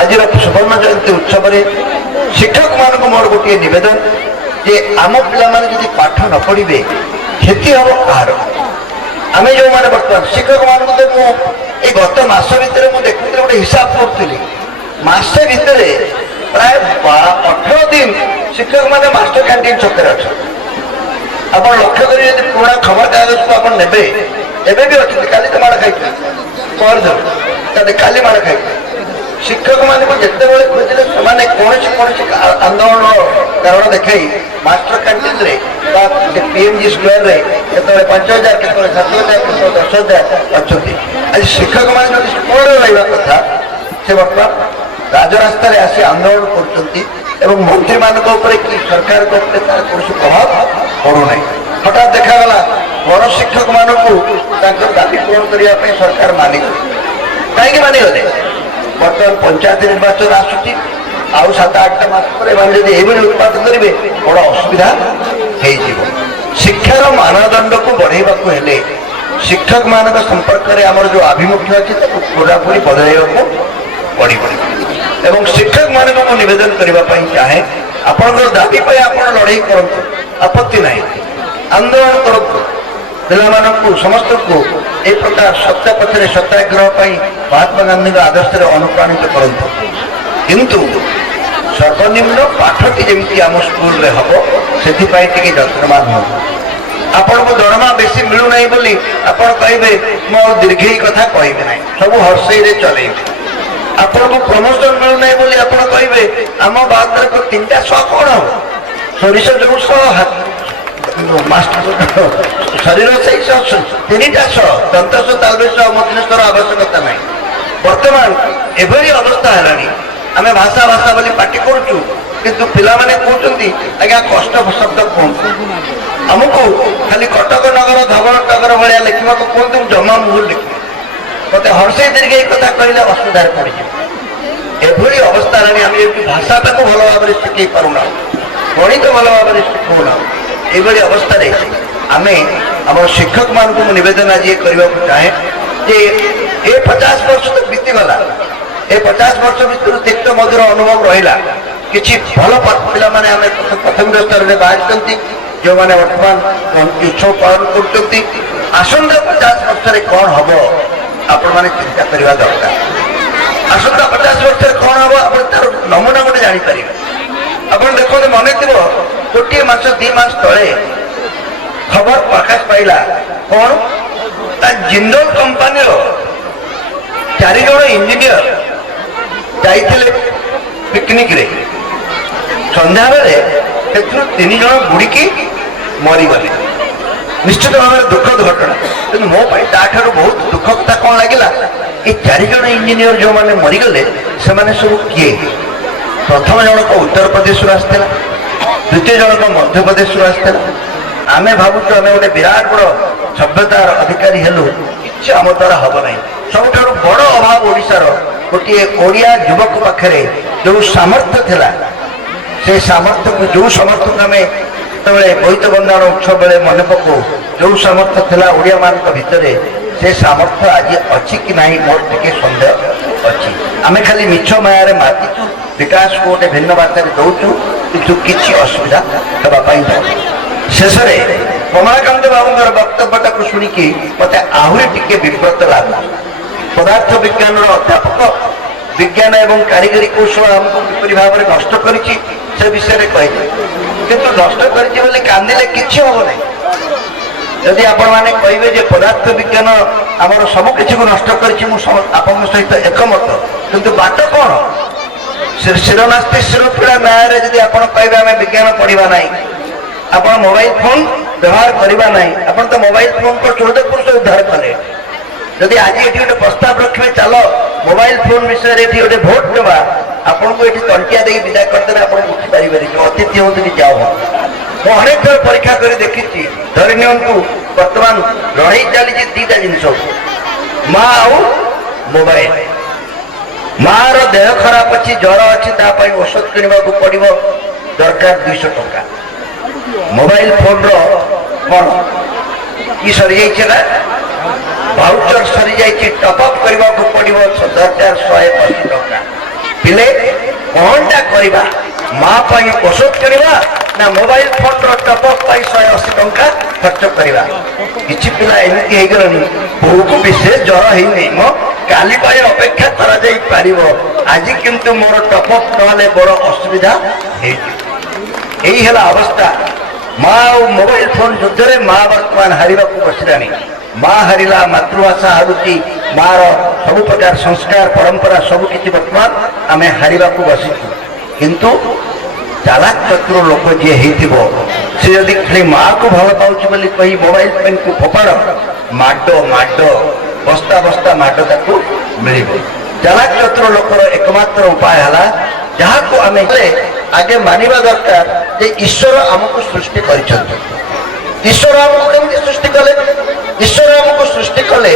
ଆଜିର ସୁବର୍ଣ୍ଣ ଜୟନ୍ତୀ ଉତ୍ସବରେ ଶିକ୍ଷକମାନଙ୍କୁ ମୋର ଗୋଟିଏ ନିବେଦନ ଯେ ଆମ ପିଲାମାନେ ଯଦି ପାଠ ନ ପଢ଼ିବେ କ୍ଷତି ହେବ କାହାର? ଆମେ ଯେଉଁମାନେ ବର୍ତ୍ତମାନ ଶିକ୍ଷକମାନଙ୍କୁ ତ ମୁଁ ଏଇ ଗତ ମାସ ଭିତରେ ମୁଁ ଦେଖୁଥିଲି, ଗୋଟେ ହିସାବ କରୁଥିଲି, ମାସେ ଭିତରେ ପ୍ରାୟ 18 ଦିନ ଶିକ୍ଷକମାନେ ମାଷ୍ଟର କ୍ୟାଣ୍ଟିନ୍ ଛକରେ ଅଛନ୍ତି। ଆପଣ ଲକ୍ଷ୍ୟ କରିବେ ଯଦି ପୁରୁଣା ଖବରକାଗଜକୁ ଆପଣ ନେବେ ଏବେ ବି ଅଛନ୍ତି କାଲି ତ ମାଡ଼ ଖାଇଥିଲେ ପରଦିନ ତାହେଲେ କାଲି ମାଡ଼ ଖାଇଥିଲେ ଶିକ୍ଷକମାନଙ୍କୁ ଯେତେବେଳେ ଖୋଜିଲେ ସେମାନେ କୌଣସି ଆନ୍ଦୋଳନର କାରଣ ଦେଖାଇ ମାଷ୍ଟର କ୍ୟାଣ୍ଟିନରେ ବା PMG ସ୍କୋୟାରରେ କେତେବେଳେ 5,000 କେତେବେଳେ 7,000 କେତେବେଳେ 10,000 ଅଛନ୍ତି ଆଜି ଶିକ୍ଷକମାନେ ଯଦି ସ୍କୁଲରେ ରହିବା କଥା ସେ ବର୍ତ୍ତମାନ ରାଜରାସ୍ତାରେ ଆସି ଆନ୍ଦୋଳନ କରୁଛନ୍ତି ଏବଂ ମନ୍ତ୍ରୀମାନଙ୍କ ଉପରେ କି ସରକାରଙ୍କ ଉପରେ ତାର କୌଣସି ପ୍ରଭାବ ପଡୁନାହିଁ ହଠାତ୍ ଦେଖାଗଲା ବଡ଼ ଶିକ୍ଷକମାନଙ୍କୁ ତାଙ୍କର ଦାବି ପୂରଣ କରିବା ପାଇଁ ସରକାର ମାନିଗଲେ କାହିଁକି ମାନିଗଲେ ବର୍ତ୍ତମାନ ପଞ୍ଚାୟତ ନିର୍ବାଚନ ଆସୁଛି ଆଉ 7-8 ମାସ ପରେ ଏମାନେ ଯଦି ଏଇଭଳି ଉତ୍ପାଦ କରିବେ ବଡ଼ ଅସୁବିଧା ହେଇଯିବ ଶିକ୍ଷାର ମାନଦଣ୍ଡକୁ ବଢ଼େଇବାକୁ ହେଲେ ଶିକ୍ଷକମାନଙ୍କ ସମ୍ପର୍କରେ ଆମର ଯେଉଁ ଆଭିମୁଖ୍ୟ ଅଛି ତାକୁ ପୁରାପୁରି ବଦଳାଇବାକୁ ପଡ଼ିବ ଏବଂ ଶିକ୍ଷକମାନଙ୍କୁ ମୁଁ ନିବେଦନ କରିବା ପାଇଁ ଚାହେଁ ଆପଣଙ୍କର ଦାବି ପାଇଁ ଆପଣ ଲଢ଼େଇ କରନ୍ତୁ ଆପତ୍ତି ନାହିଁ ଆନ୍ଦୋଳନ କରନ୍ତୁ ପିଲାମାନଙ୍କୁ ସମସ୍ତଙ୍କୁ ଏ ପ୍ରକାର ସତ୍ୟ ପଛରେ ସତ୍ୟାଗ୍ରହ ପାଇଁ ମହାତ୍ମା ଗାନ୍ଧୀଙ୍କ ଆଦର୍ଶରେ ଅନୁପ୍ରାଣିତ କରନ୍ତୁ କିନ୍ତୁ ସର୍ବନିମ୍ନ ପାଠଟି ଯେମିତି ଆମ ସ୍କୁଲରେ ହବ ସେଥିପାଇଁ ଟିକେ ଯତ୍ନବାନ ହୁଅନ୍ତୁ ଆପଣଙ୍କୁ ଦରମା ବେଶୀ ମିଳୁନାହିଁ ବୋଲି ଆପଣ କହିବେ ମୁଁ ଆଉ ଦୀର୍ଘେଇ କଥା କହିବି ନାହିଁ ସବୁ ହର୍ଷେଇରେ ଚଲେଇବେ ଆପଣଙ୍କୁ ପ୍ରମୋସନ ମିଳୁନାହିଁ ବୋଲି ଆପଣ କହିବେ ଆମ ବାହାଦୁରକୁ 3ଟା ଶହ କ'ଣ ହବ ସୋରିଷ ଯୋଉ ଶହ ଶରୀର ସେଇ 3ଟା ଶହ ଦନ୍ତଶ ତାଲବେଶ ମଧୁନେଶ୍ୱର ଆବଶ୍ୟକତା ନାହିଁ ବର୍ତ୍ତମାନ ଏଭଳି ଅବସ୍ଥା ହେଲାଣି ଆମେ ଭାଷା ଭାଷା ବୋଲି ପାଟି କରୁଛୁ କିନ୍ତୁ ପିଲାମାନେ କହୁଛନ୍ତି ଆଜ୍ଞା କଷ୍ଟ ଶବ୍ଦ କୁହନ୍ତୁ ଆମକୁ ଖାଲି କଟକ ନଗର ଧବଳ ଟଗର ଭଳିଆ ଲେଖିବାକୁ କୁହନ୍ତୁ ଜମା ମୁହୂର୍ତ୍ତ ଲେଖିବ ମତେ ହର୍ଷେଇ ଦୀର୍ଘ ଏଇ କଥା କହିଲେ ଅସୁବିଧାରେ ପଡ଼ିଯିବ ଏଭଳି ଅବସ୍ଥା ହେଲାଣି ଆମେ ଏଠି ଭାଷାଟାକୁ ଭଲ ଭାବରେ ଶିଖେଇ ପାରୁନାହୁଁ ଗଣିତ ଭଲ ଭାବରେ ଶିଖଉନାହୁଁ ଏଇଭଳି ଅବସ୍ଥାରେ ଆମେ ଆମର ଶିକ୍ଷକମାନଙ୍କୁ ମୁଁ ନିବେଦନ ଆଜି କରିବାକୁ ଚାହେଁ ଯେ ଏ 50 ବର୍ଷ ତ ବିତିଗଲା ଏ 50 ବର୍ଷ ଭିତରୁ ତିକ୍ତ ମଧୁର ଅନୁଭବ ରହିଲା କିଛି ଭଲ ପିଲାମାନେ ଆମେ ପ୍ରଥମ ସ୍ତରରେ ବାହାରିଛନ୍ତି ଯେଉଁମାନେ ବର୍ତ୍ତମାନ ଉତ୍ସବ ପାଳନ କରୁଛନ୍ତି ଆସନ୍ତା 50 ବର୍ଷରେ କ'ଣ ହବ ଆପଣମାନେ ଚିନ୍ତା କରିବା ଦରକାର ଆସନ୍ତା 50 ବର୍ଷରେ କ'ଣ ହବ ଆପଣ ତାର ନମୁନା ଗୋଟେ ଜାଣିପାରିବେ ଆପଣ ଦେଖନ୍ତୁ ମନେ ଥିବ ଗୋଟିଏ ମାସ 2 ମାସ ତଳେ ଖବର ପ୍ରକାଶ ପାଇଲା କ'ଣ ତା ଜିନ୍ଦଲ କମ୍ପାନୀର 4 ଜଣ ଇଞ୍ଜିନିୟର ଯାଇଥିଲେ ପିକନିକରେ ସନ୍ଧ୍ୟାବେଳେ ସେଥିରୁ 3 ଜଣ ବୁଡ଼ିକି ମରିଗଲେ ନିଶ୍ଚିତ ଭାବରେ ଦୁଃଖଦ ଘଟଣା କିନ୍ତୁ ମୋ ପାଇଁ ତାଠାରୁ ବହୁତ ଦୁଃଖ କଥା କ'ଣ ଲାଗିଲା ଏ 4 ଜଣ ଇଞ୍ଜିନିୟର ଯେଉଁମାନେ ମରିଗଲେ ସେମାନେ ସବୁ କିଏ ପ୍ରଥମ ଜଣକ ଉତ୍ତରପ୍ରଦେଶରୁ ଆସିଥିଲା ଦ୍ୱିତୀୟ ଜଣକ ମଧ୍ୟପ୍ରଦେଶରୁ ଆସିଥିଲା ଆମେ ଭାବୁଛୁ ଆମେ ଗୋଟେ ବିରାଟ ବଡ଼ ସଭ୍ୟତାର ଅଧିକାରୀ ହେଲୁ କିଛି ଆମ ଦ୍ୱାରା ହେବ ନାହିଁ ସବୁଠାରୁ ବଡ଼ ଅଭାବ ଓଡ଼ିଶାର ଗୋଟିଏ ଓଡ଼ିଆ ଯୁବକ ପାଖରେ ଯେଉଁ ସାମର୍ଥ୍ୟ ଥିଲା ସେ ସାମର୍ଥ୍ୟକୁ ଯେଉଁ ସାମର୍ଥ୍ୟକୁ ଆମେ ଯେତେବେଳେ ବୋଇତ ବନ୍ଦାଣ ଉତ୍ସବ ବେଳେ ମନେ ପକାଉ ଯେଉଁ ସାମର୍ଥ୍ୟ ଥିଲା ଓଡ଼ିଆମାନଙ୍କ ଭିତରେ ସେ ସାମର୍ଥ୍ୟ ଆଜି ଅଛି କି ନାହିଁ ମୋର ଟିକେ ସନ୍ଦେହ ଅଛି ଆମେ ଖାଲି ମିଛ ମାୟାରେ ମାତିଛୁ ବିକାଶକୁ ଗୋଟେ ଭିନ୍ନ ବାର୍ତ୍ତାରେ ଦେଉଛୁ କିନ୍ତୁ କିଛି ଅସୁବିଧା ହେବା ପାଇଁ ଯାଉଛୁ ଶେଷରେ କମଳାକାନ୍ତ ବାବୁଙ୍କର ବକ୍ତବ୍ୟଟାକୁ ଶୁଣିକି ମୋତେ ଆହୁରି ଟିକେ ବିବ୍ରତ ଲାଗୁଛି ପଦାର୍ଥ ବିଜ୍ଞାନର ଅଧ୍ୟାପକ ବିଜ୍ଞାନ ଏବଂ କାରିଗରୀ କୌଶଳ ଆମକୁ କିପରି ଭାବରେ ନଷ୍ଟ କରିଛି ସେ ବିଷୟରେ କହିଛି କିନ୍ତୁ ନଷ୍ଟ କରିଛି ବୋଲି କାନ୍ଦିଲେ କିଛି ହବ ନାହିଁ ଯଦି ଆପଣମାନେ କହିବେ ଯେ ପଦାର୍ଥ ବିଜ୍ଞାନ ଆମର ସବୁ କିଛିକୁ ନଷ୍ଟ କରିଛି ମୁଁ ଆପଣଙ୍କ ସହିତ ଏକମତ କିନ୍ତୁ ବାଟ କ'ଣ ଶିରନାସ୍ତି ଶିରପୀଡ଼ା ନ୍ୟାୟରେ ଯଦି ଆପଣ କହିବେ ଆମେ ବିଜ୍ଞାନ ପଢ଼ିବା ନାହିଁ ଆପଣ ମୋବାଇଲ ଫୋନ୍ ବ୍ୟବହାର କରିବା ନାହିଁ ଆପଣ ତ ମୋବାଇଲ ଫୋନ୍କୁ 14 ପୁରୁଷ ଉଦ୍ଧାର କଲେ ଯଦି ଆଜି ଏଠି ଗୋଟେ ପ୍ରସ୍ତାବ ରଖିବେ ଚାଲ ମୋବାଇଲ ଫୋନ୍ ବିଷୟରେ ଏଠି ଗୋଟେ ଭୋଟ ନେବା ଆପଣଙ୍କୁ ଏଠି ତଣ୍ଟିଆ ଦେଇକି ବିଦା କରିଦେଲେ ଆପଣ ଉଠିପାରିବେନି ଅତିଥି ହୁଅନ୍ତୁ କି ଯାଉ ମୁଁ ଅନେକ ଥର ପରୀକ୍ଷା କରି ଦେଖିଛି ଧରି ନିଅନ୍ତୁ ବର୍ତ୍ତମାନ ଲଢ଼େଇ ଚାଲିଛି 2ଟା ଜିନିଷ ମା ଆଉ ମୋବାଇଲ ମାର ଦେହ ଖରାପ ଅଛି ଜ୍ୱର ଅଛି ତା ପାଇଁ ଔଷଧ କିଣିବାକୁ ପଡ଼ିବ ଦରକାର 200 ଟଙ୍କା ମୋବାଇଲ ଫୋନ୍ର କ'ଣ କି ସରିଯାଇଛି ନା ଭାଉଚର ସରିଯାଇଛି ଟପଅପ୍ କରିବାକୁ ପଡ଼ିବ ଦରକାର 180 ଟଙ୍କା ପିଲେ କ'ଣଟା କରିବା ମା ପାଇଁ ଔଷଧ କିଣିବା ନା ମୋବାଇଲ ଫୋନ୍ର ଟପଅପ୍ ପାଇଁ 180 ଟଙ୍କା ଖର୍ଚ୍ଚ କରିବା କିଛି ପିଲା ଏମିତି ହେଇଗଲେଣି ବୋଉକୁ ବିଶେଷ ଜ୍ୱର ହେଇନି ମୋ କାଲି ପାଇଁ ଅପେକ୍ଷା କରାଯାଇପାରିବ ଆଜି କିନ୍ତୁ ମୋର ଟପଅପ୍ ନହେଲେ ବଡ଼ ଅସୁବିଧା ହେଇଯିବ ଏଇ ହେଲା ଅବସ୍ଥା ମା ଆଉ ମୋବାଇଲ ଫୋନ ଯୁଦ୍ଧରେ ମା ବର୍ତ୍ତମାନ ହାରିବାକୁ ବସିଲାଣି। ମା ହାରିଲା, ମାତୃଭାଷା ହାରୁଛି, ମାର ସବୁ ପ୍ରକାର ସଂସ୍କାର ପରମ୍ପରା ସବୁକିଛି ବର୍ତ୍ତମାନ ଆମେ ହାରିବାକୁ ବସିଛୁ। କିନ୍ତୁ ଚାଲାକ ଚତୁର ଲୋକ ଯିଏ ହେଇଥିବ ସେ ଯଦି ଖାଲି ମାଆକୁ ଭଲ ପାଉଛି ବୋଲି କହି ମୋବାଇଲ ପେନ୍କୁ ଫୋପାଡ଼, ମାଡ଼ ମାଡ଼ ବସ୍ତା ବସ୍ତା ମାଡ଼ ତାକୁ ମିଳିବ। ଚାଲାକ ଚତୁର ଲୋକର ଏକମାତ୍ର ଉପାୟ ହେଲା ଯାହାକୁ ଆମେ ଆଗେ ମାନିବା ଦରକାର ଯେ ଈଶ୍ୱର ଆମକୁ ସୃଷ୍ଟି କରିଛନ୍ତି। ଈଶ୍ୱର ଆମକୁ କେମିତି ସୃଷ୍ଟି କଲେ? ଈଶ୍ୱର ଆମକୁ ସୃଷ୍ଟି କଲେ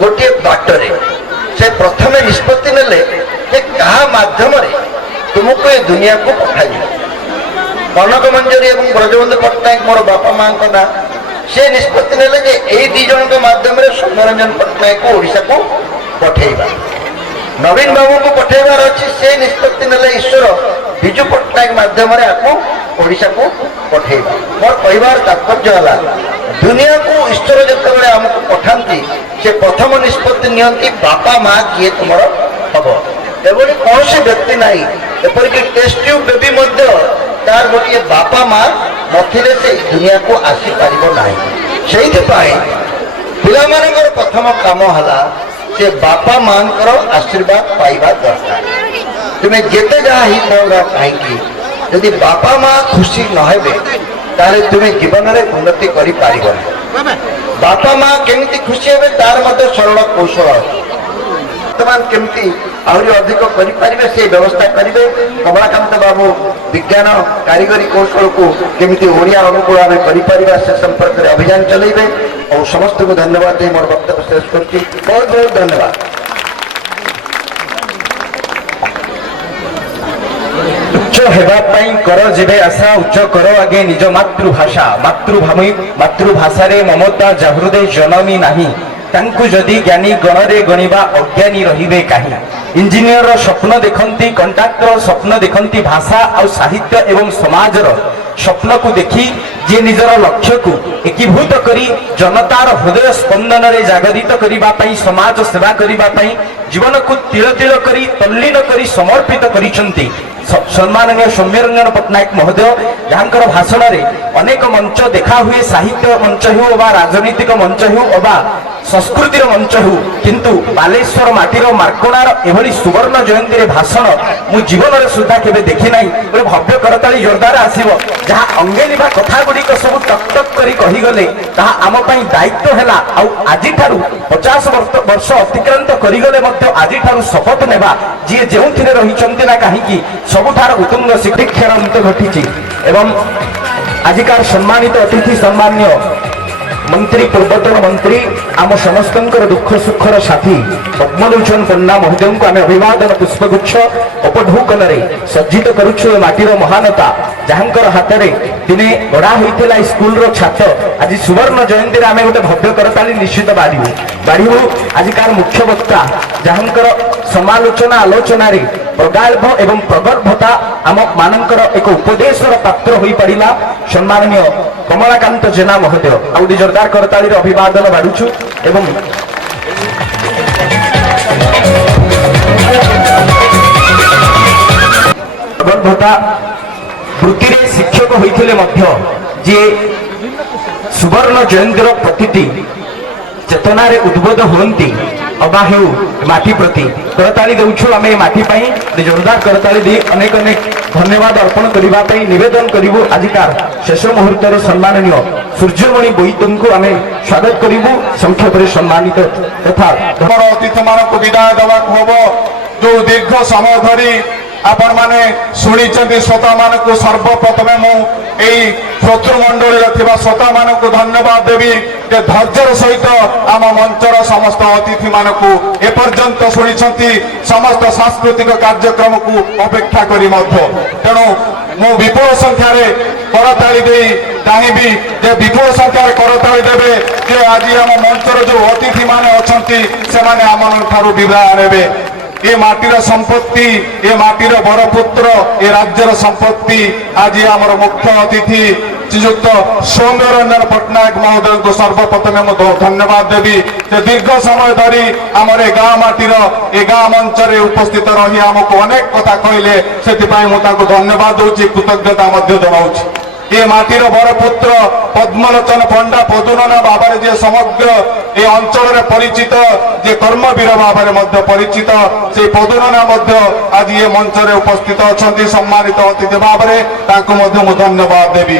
ଗୋଟିଏ ବାଟରେ। ସେ ପ୍ରଥମେ ନିଷ୍ପତ୍ତି ନେଲେ ଯେ କାହା ମାଧ୍ୟମରେ ତୁମକୁ ଏ ଦୁନିଆକୁ ପଠାଯିବ। କନକ ମଞ୍ଜରୀ ଏବଂ ବ୍ରଜବନ୍ଧୁ ପଟ୍ଟନାୟକ ମୋର ବାପା ମାଙ୍କ ନାଁ। ସେ ନିଷ୍ପତ୍ତି ନେଲେ ଯେ ଏଇ ଦି ଜଣଙ୍କ ମାଧ୍ୟମରେ ସୌମ୍ୟରଞ୍ଜନ ପଟ୍ଟନାୟକକୁ ଓଡ଼ିଶାକୁ ପଠେଇବା। ନବୀନ ବାବୁଙ୍କୁ ପଠେଇବାର ଅଛି, ସେ ନିଷ୍ପତ୍ତି ନେଲେ ଈଶ୍ୱର ବିଜୁ ପଟ୍ଟନାୟକ ମାଧ୍ୟମରେ ଆକୁ ଓଡ଼ିଶାକୁ ପଠେଇବା। ମୋର କହିବାର ତାତ୍ପର୍ଯ୍ୟ ହେଲା ଦୁନିଆକୁ ଈଶ୍ୱର ଯେତେବେଳେ ଆମକୁ ପଠାନ୍ତି ସେ ପ୍ରଥମ ନିଷ୍ପତ୍ତି ନିଅନ୍ତି ବାପା ମା କିଏ ତୁମର ହବ। ଏଭଳି କୌଣସି ବ୍ୟକ୍ତି ନାହିଁ, ଏପରିକି ଟେଷ୍ଟ ଟ୍ୟୁବ୍ ବେବି ମଧ୍ୟ ତାର ଗୋଟିଏ ବାପା ମା ନଥିଲେ ସେ ଦୁନିଆକୁ ଆସିପାରିବ ନାହିଁ। ସେଇଥିପାଇଁ ପିଲାମାନଙ୍କର ପ୍ରଥମ କାମ ହେଲା ସେ ବାପା ମାଙ୍କର ଆଶୀର୍ବାଦ ପାଇବା ଦରକାର। ତୁମେ ଯେତେ ଯାହା ହେଇଥାଉ ନା କାହିଁକି ଯଦି ବାପା ମା ଖୁସି ନ ହେବେ ତାହେଲେ ତୁମେ ଜୀବନରେ ଉନ୍ନତି କରିପାରିବ ନାହିଁ। ବାପା ମା କେମିତି ଖୁସି ହେବେ ତାର ମଧ୍ୟ ସରଳ କୌଶଳ ଅଛି। ବର୍ତ୍ତମାନ କେମିତି ଆହୁରି ଅଧିକ କରିପାରିବେ ସେ ବ୍ୟବସ୍ଥା କରିବେ। କମଳାକାନ୍ତ ବାବୁ ବିଜ୍ଞାନ କାରିଗରୀ କୌଶଳକୁ କେମିତି ଓଡ଼ିଆ ଅନୁକୂଳ ଆମେ କରିପାରିବା ସେ ସମ୍ପର୍କରେ ଅଭିଯାନ ଚଲେଇବେ। ଆଉ ସମସ୍ତଙ୍କୁ ଧନ୍ୟବାଦ ଦେଇ ମୋର ବକ୍ତବ୍ୟ ଶେଷ କରୁଛି। ବହୁତ ବହୁତ ଧନ୍ୟବାଦ। ଉଚ୍ଚ ହେବା ପାଇଁ କର ଯେବେ ଆଶା, ଉଚ୍ଚ କର ଆଗେ ନିଜ ମାତୃଭାଷା। ମାତୃଭାଷାରେ ମମତା ଜାହୃଦେ ଜନମୀ ନାହିଁ, ତାଙ୍କୁ ଯଦି ଜ୍ଞାନୀ ଗଣରେ ଗଣିବା ଅଜ୍ଞାନୀ ରହିବେ କାହିଁ। ଇଞ୍ଜିନିୟରର ସ୍ୱପ୍ନ ଦେଖନ୍ତି, କଣ୍ଟ୍ରାକ୍ଟର ସ୍ୱପ୍ନ ଦେଖନ୍ତି ଭାଷା ଆଉ ସାହିତ୍ୟ ଏବଂ ସମାଜର ସ୍ୱପ୍ନକୁ ଦେଖି ଯିଏ ନିଜର ଲକ୍ଷ୍ୟକୁ ଏକୀଭୂତ କରି ଜନତାର ହୃଦୟ ସ୍ପନ୍ଦନରେ ଜାଗରିତ କରିବା ପାଇଁ, ସମାଜ ସେବା କରିବା ପାଇଁ ଜୀବନକୁ ତିଳ ତିଳ କରି ତଲ୍ଲୀନ କରି ସମର୍ପିତ କରିଛନ୍ତି ସମ୍ମାନନୀୟ ସୌମ୍ୟରଞ୍ଜନ ପଟ୍ଟନାୟକ ମହୋଦୟ, ଯାହାଙ୍କର ଭାଷଣରେ ଅନେକ ମଞ୍ଚ ଦେଖା ହୁଏ, ସାହିତ୍ୟ ମଞ୍ଚ ହେଉ ଅବା ରାଜନୈତିକ ମଞ୍ଚ ହେଉ ଅବା ସଂସ୍କୃତିର ମଞ୍ଚ ହେଉ, କିନ୍ତୁ ବାଲେଶ୍ୱର ମାଟିର ମାର୍କଣାର ଏଭଳି ସୁବର୍ଣ୍ଣ ଜୟନ୍ତୀରେ ଭାଷଣ ମୁଁ ଜୀବନରେ ସୁଦ୍ଧା କେବେ ଦେଖି ନାହିଁ। ଗୋଟେ ଭବ୍ୟ କରତାଳି ଜୋରଦାର ଆସିବ। ଯାହା ଅଙ୍ଗେନି ବା କଥା ଗୁଡ଼ିକ ସବୁ ଟକ୍ ଟକ୍ କରି କହିଗଲେ ତାହା ଆମ ପାଇଁ ଦାୟିତ୍ୱ ହେଲା। ଆଉ ଆଜିଠାରୁ 50 ବର୍ଷ ଅତିକ୍ରାନ୍ତ କରିଗଲେ ମଧ୍ୟ ଆଜିଠାରୁ ଶପଥ ନେବା ଯିଏ ଯେଉଁଥିରେ ରହିଛନ୍ତି ନା କାହିଁକି ସବୁଠାରୁ ଉତ୍ତୁଙ୍ଗ ଶିକ୍ଷାର ଅନ୍ତ ଘଟିଛି। ଏବଂ ଆଜିକାର ସମ୍ମାନିତ ଅତିଥି ସମ୍ମାନୀୟ ମନ୍ତ୍ରୀ, ପୂର୍ବତନ ମନ୍ତ୍ରୀ, ଆମ ସମସ୍ତଙ୍କର ଦୁଃଖ ସୁଖର ସାଥୀ ପଦ୍ମଲୋଚନ ପଣ୍ଡା ମହୋଦୟଙ୍କୁ ଆମେ ଅଭିବାଦନ ପୁଷ୍ପଗୁଚ୍ଛ ଉପଢୌକନରେ ସଜ୍ଜିତ କରୁଛୁ। ଏ ମାଟିର ମହାନତା ଯାହାଙ୍କର ହାତରେ ଦିନେ ଗଢ଼ା ହୋଇଥିଲା ଏ ସ୍କୁଲର ଛାତ, ଆଜି ସୁବର୍ଣ୍ଣ ଜୟନ୍ତୀରେ ଆମେ ଗୋଟେ ଭବ୍ୟ କରତାଳି ନିଶ୍ଚିତ ବାଢ଼ିବୁ। ଆଜିକାର ମୁଖ୍ୟ ବକ୍ତା ଯାହାଙ୍କର ସମାଲୋଚନା ଆଲୋଚନାରେ ପ୍ରଗାଳ୍ଭ ଏବଂ ପ୍ରଗଳ୍ଭତା ଆମ ମାନଙ୍କର ଏକ ଉପଦେଶର ପାତ୍ର ହୋଇପାରିଲା ସମ୍ମାନନୀୟ କମଳାକାନ୍ତ ଜେନା ମହୋଦୟ। ଆଉ ଗୋଟେ ଜୋରଦାର କରତାଳିରେ ଅଭିବାଦନ ବାଢୁଛୁ। ଏବଂ ପ୍ରଗଳ୍ଭତା ବୃତ୍ତିରେ ଶିକ୍ଷକ ହୋଇଥିଲେ ମଧ୍ୟ ଯିଏ ସୁବର୍ଣ୍ଣ ଜୟନ୍ତୀର ପ୍ରତିଟି ଚେତନାରେ ଉଦ୍ବୁଦ୍ଧ ହୁଅନ୍ତି ଅବା ହେଉ ମାଟି ପ୍ରତି କରତାଳି ଦେଉଛୁ ଆମେ। ମାଟି ପାଇଁ ଜୋରଦାର କରତାଳି ଦେଇ ଅନେକ ଅନେକ ଧନ୍ୟବାଦ ଅର୍ପଣ କରିବା ପାଇଁ ନିବେଦନ କରିବୁ। ଆଜିକାର ଶେଷ ମୁହୂର୍ତ୍ତରେ ସମ୍ମାନନୀୟ ସୂର୍ଯ୍ୟମଣି ବୋଇତଙ୍କୁ ଆମେ ସ୍ୱାଗତ କରିବୁ। ସଂକ୍ଷେପରେ ସମ୍ମାନିତ ତଥା ଅତିଥିମାନଙ୍କୁ ବିଦାୟ ଦେବାକୁ ହେବ। ଯେଉଁ ଦୀର୍ଘ ସମୟ ଧରି ଆପଣମାନେ ଶୁଣିଛନ୍ତି ଶ୍ରୋତାମାନଙ୍କୁ ସର୍ବପ୍ରଥମେ ମୁଁ ଏଇ ଶ୍ରୋତୃମଣ୍ଡଳୀରେ ଥିବା ଶ୍ରୋତାମାନଙ୍କୁ ଧନ୍ୟବାଦ ଦେବି ଯେ ଧୈର୍ଯ୍ୟର ସହିତ ଆମ ମଞ୍ଚର ସମସ୍ତ ଅତିଥିମାନଙ୍କୁ ଏପର୍ଯ୍ୟନ୍ତ ଶୁଣିଛନ୍ତି ସମସ୍ତ ସାଂସ୍କୃତିକ କାର୍ଯ୍ୟକ୍ରମକୁ ଅପେକ୍ଷା କରି ମଧ୍ୟ। ତେଣୁ ମୁଁ ବିପୁଳ ସଂଖ୍ୟାରେ କରତାଳି ଦେଇ ଚାହିଁବି ଯେ ବିପୁଳ ସଂଖ୍ୟାରେ କରତାଳି ଦେବେ ଯେ ଆଜି ଆମ ମଞ୍ଚର ଯେଉଁ ଅତିଥିମାନେ ଅଛନ୍ତି ସେମାନେ ଆମଠାରୁ ବିଦାୟ ନେବେ। ଏ ମାଟିର ସମ୍ପତ୍ତି, ଏ ମାଟିର ବରପୁତ୍ର, ଏ ରାଜ୍ୟର ସମ୍ପତ୍ତି। ଆଜି ଆମର ମୁଖ୍ୟ ଅତିଥି ଶ୍ରୀଯୁକ୍ତ ସୌମ୍ୟରଞ୍ଜନ ପଟ୍ଟନାୟକ ମହୋଦୟଙ୍କୁ ସର୍ବପ୍ରଥମେ ମୁଁ ଧନ୍ୟବାଦ ଦେବି ଯେ ଦୀର୍ଘ ସମୟ ଧରି ଆମର ଏ ଗାଁ ମାଟିର ଏ ଗାଁ ମଞ୍ଚରେ ଉପସ୍ଥିତ ରହି ଆମକୁ ଅନେକ କଥା କହିଲେ। ସେଥିପାଇଁ ମୁଁ ତାଙ୍କୁ ଧନ୍ୟବାଦ ଦେଉଛି, କୃତଜ୍ଞତା ମଧ୍ୟ ଜଣାଉଛି। ଏ ମାଟିର ବଡ ପୁତ୍ର ପଦ୍ମଲୋଚନ ପଣ୍ଡା ପଦୁନନା ଭାବରେ ଯିଏ ସମଗ୍ର ଏ ଅଞ୍ଚଳରେ ପରିଚିତ, ଯିଏ କର୍ମବୀର ଭାବରେ ମଧ୍ୟ ପରିଚିତ, ସେଇ ପଦୁନନା ମଧ୍ୟ ଆଜି ଏ ମଞ୍ଚରେ ଉପସ୍ଥିତ ଅଛନ୍ତି ସମ୍ମାନିତ ଅତିଥି ଭାବରେ। ତାଙ୍କୁ ମଧ୍ୟ ମୁଁ ଧନ୍ୟବାଦ ଦେବି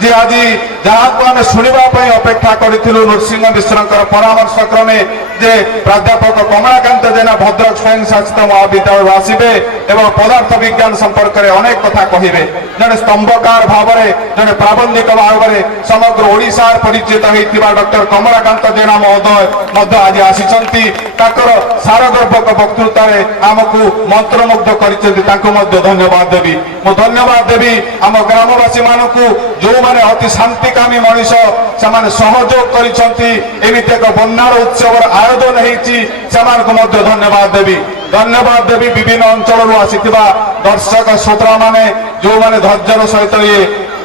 ଯେ ଆଜି ଯାହାକୁ ଆମେ ଶୁଣିବା ପାଇଁ ଅପେକ୍ଷା କରିଥିଲୁ ନୃସିଂହ ମିଶ୍ରଙ୍କର ପରାମର୍ଶ କ୍ରମେ ଯେ ପ୍ରାଧ୍ୟାପକ କମଳାକାନ୍ତ ଜେନା ଭଦ୍ରକ ସ୍ୱୟଂ ଶାସିତ ମହାବିଦ୍ୟାଳୟରୁ ଆସିବେ ଏବଂ ପଦାର୍ଥ ବିଜ୍ଞାନ ସମ୍ପର୍କରେ ଅନେକ କଥା କହିବେ। ଜଣେ ସ୍ତମ୍ଭକାର ଭାବରେ, ଜଣେ ପ୍ରାବନ୍ଧିକ ଭାବରେ ସମଗ୍ର ଓଡ଼ିଶାର ପରିଚିତ ହୋଇଥିବା ଡକ୍ଟର କମଳାକାନ୍ତ ଜେନା ମହୋଦୟ ମଧ୍ୟ ଆଜି ଆସିଛନ୍ତି। ତାଙ୍କର ସାରଗର୍ଭକ ବକ୍ତୃତାରେ ଆମକୁ ମନ୍ତ୍ରମୁଗ୍ଧ କରିଛନ୍ତି, ତାଙ୍କୁ ମଧ୍ୟ ଧନ୍ୟବାଦ ଦେବି। ମୁଁ ଧନ୍ୟବାଦ ଦେବି ଆମ ଗ୍ରାମବାସୀ ମାନଙ୍କୁ ଯେଉଁମାନେ ଅତି ଶାନ୍ତିକାମୀ ମଣିଷ, ସେମାନେ ସହଯୋଗ କରିଛନ୍ତି। ଏମିତି ଏକ ବନ୍ୟାର ଉତ୍ସବର ଆୟୋଜନ ହେଇଛି, ସେମାନଙ୍କୁ ମଧ୍ୟ ଧନ୍ୟବାଦ ଦେବି। ଧନ୍ୟବାଦ ଦେବି ବିଭିନ୍ନ ଅଞ୍ଚଳରୁ ଆସିଥିବା ଦର୍ଶକ ଶ୍ରୋତାମାନେ ଯେଉଁମାନେ ଧୈର୍ଯ୍ୟର ସହିତ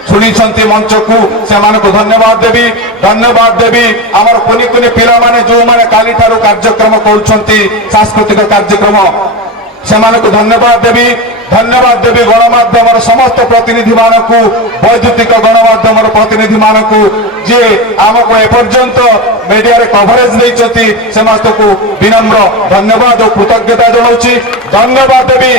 ଶୁଣିଛନ୍ତି ମଞ୍ଚକୁ, ସେମାନଙ୍କୁ ଧନ୍ୟବାଦ ଦେବି। ଧନ୍ୟବାଦ ଦେବି ଆମର କୁନି କୁନି ପିଲାମାନେ ଯେଉଁମାନେ କାଲିଠାରୁ କାର୍ଯ୍ୟକ୍ରମ କରୁଛନ୍ତି, ସାଂସ୍କୃତିକ କାର୍ଯ୍ୟକ୍ରମ, ସେମାନଙ୍କୁ ଧନ୍ୟବାଦ ଦେବି। ଧନ୍ୟବାଦ ଦେବି ଗଣମାଧ୍ୟମର ସମସ୍ତ ପ୍ରତିନିଧିମାନଙ୍କୁ, ବୈଦ୍ୟୁତିକ ଗଣମାଧ୍ୟମର ପ୍ରତିନିଧିମାନଙ୍କୁ ଯିଏ ଆମକୁ ଏପର୍ଯ୍ୟନ୍ତ ମିଡିଆରେ କଭରେଜ ଦେଇଛନ୍ତି, ସମସ୍ତଙ୍କୁ ବିନମ୍ର ଧନ୍ୟବାଦ ଓ କୃତଜ୍ଞତା ଜଣାଉଛି। ଧନ୍ୟବାଦ ଦେବି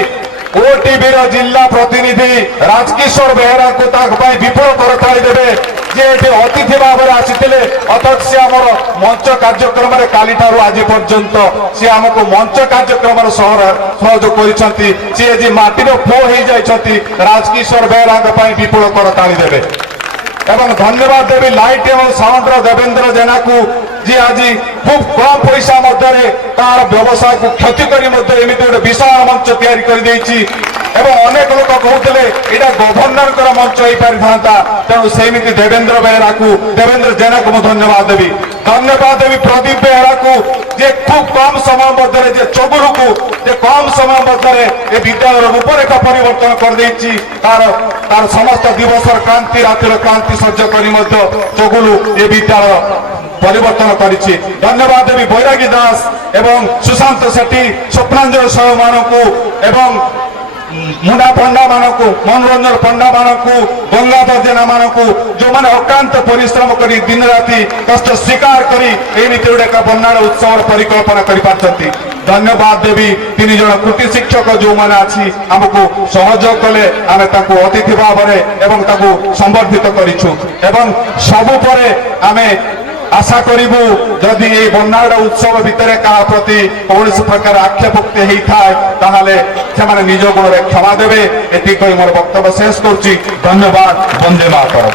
ଓଟିଭିର ଜିଲ୍ଲା ପ୍ରତିନିଧି ରାଜକିଶୋର ବେହେରାଙ୍କୁ, ତାଙ୍କ ପାଇଁ ବିପୁଳ କରତାଳି ଦେବେ ଯେ ଏଠି ଅତିଥି ଭାବରେ ଆସିଥିଲେ, ଅଥଚ ସେ ଆମର ମଞ୍ଚ କାର୍ଯ୍ୟକ୍ରମରେ କାଲିଠାରୁ ଆଜି ପର୍ଯ୍ୟନ୍ତ ସେ ଆମକୁ ମଞ୍ଚ କାର୍ଯ୍ୟକ୍ରମର ସହଯୋଗ କରିଛନ୍ତି। ସେ ଆଜି ମାଟିର ପୁଅ ହେଇଯାଇଛନ୍ତି। ରାଜକିଶୋର ବେହେରାଙ୍କ ପାଇଁ ବିପୁଳ କରତାଳି ଦେବେ ଏବଂ ଧନ୍ୟବାଦ ଦେବି ଲାଇଟ୍ ଏବଂ ସାଉଣ୍ଡର ଦେବେନ୍ଦ୍ର ଜେନାକୁ, ଯିଏ ଆଜି খুব কম পয়সা মধ্যে তার ব্যবসায়কে ক্ষতি করে মধ্যে এমিতি গোটে বিশাল মঞ্চ তৈরি করে দিয়েছি এবং অনেক লোক কହୁଥିଲେ এটা গভর্নরଙ୍କର মঞ্চ হয়ে পারি থাকা। তেমন সেমিতি দেবেন্দ্র বেহেরাকু, দেবেন্দ্র জেনাকু মু ধন্যবাদ দেবি। ধন্যবাদ দেবি প্রদীপ বেহেরাকু, যে খুব কম সময় মধ্যে যে চগুলুকু যে কম সময় মধ্যে এই বিদ্যালয়ের রূপরেখা পরিবর্তন করে দিয়েছি। তার সমস্ত দিবসর ক্রান্তি, রাতের ক্রান্তি সহ্য করে মধ্যে চগুলু এই বিদ্যালয় পরিবর্তন করেছি। ধন্যবাদ দেবী বৈরাগী দাস এবং সুশান্ত সেট্টি, স্বপ্নাঞ্জল সহ মানুষ এবং মুন্ডা পণ্ডা মানুষ, মনোরঞ্জন পণ্ডা মানুষ, গঙ্গাধর জেনা মানুষ, যে অক্লান্ত পরিশ্রম করে দিন রাতি কষ্ট স্বীকার করে এমিতি গোটে বন্যার উৎসবর পরিকল্পনা করে পারছেন। ধন্যবাদ দেবী তিন জন কৃতি শিক্ষক যে আছি আমাকে সহযোগ কলে আমি তাকে অতিথি ভাবে এবং তাকে সম্বর্ধিত করিছু এবং সবুপরে আমি আশা করবু যদি এই বন্যার উৎসব ভিতরে কাহা প্রতি কৌশি প্রকার আক্ষেপোক্তি হয়ে থাকে তাহলে সে নিজ গুণরে ক্ষমা দেবে। এটি মোর বক্তব্য শেষ করছি। ধন্যবাদ। বন্দে মাতরম।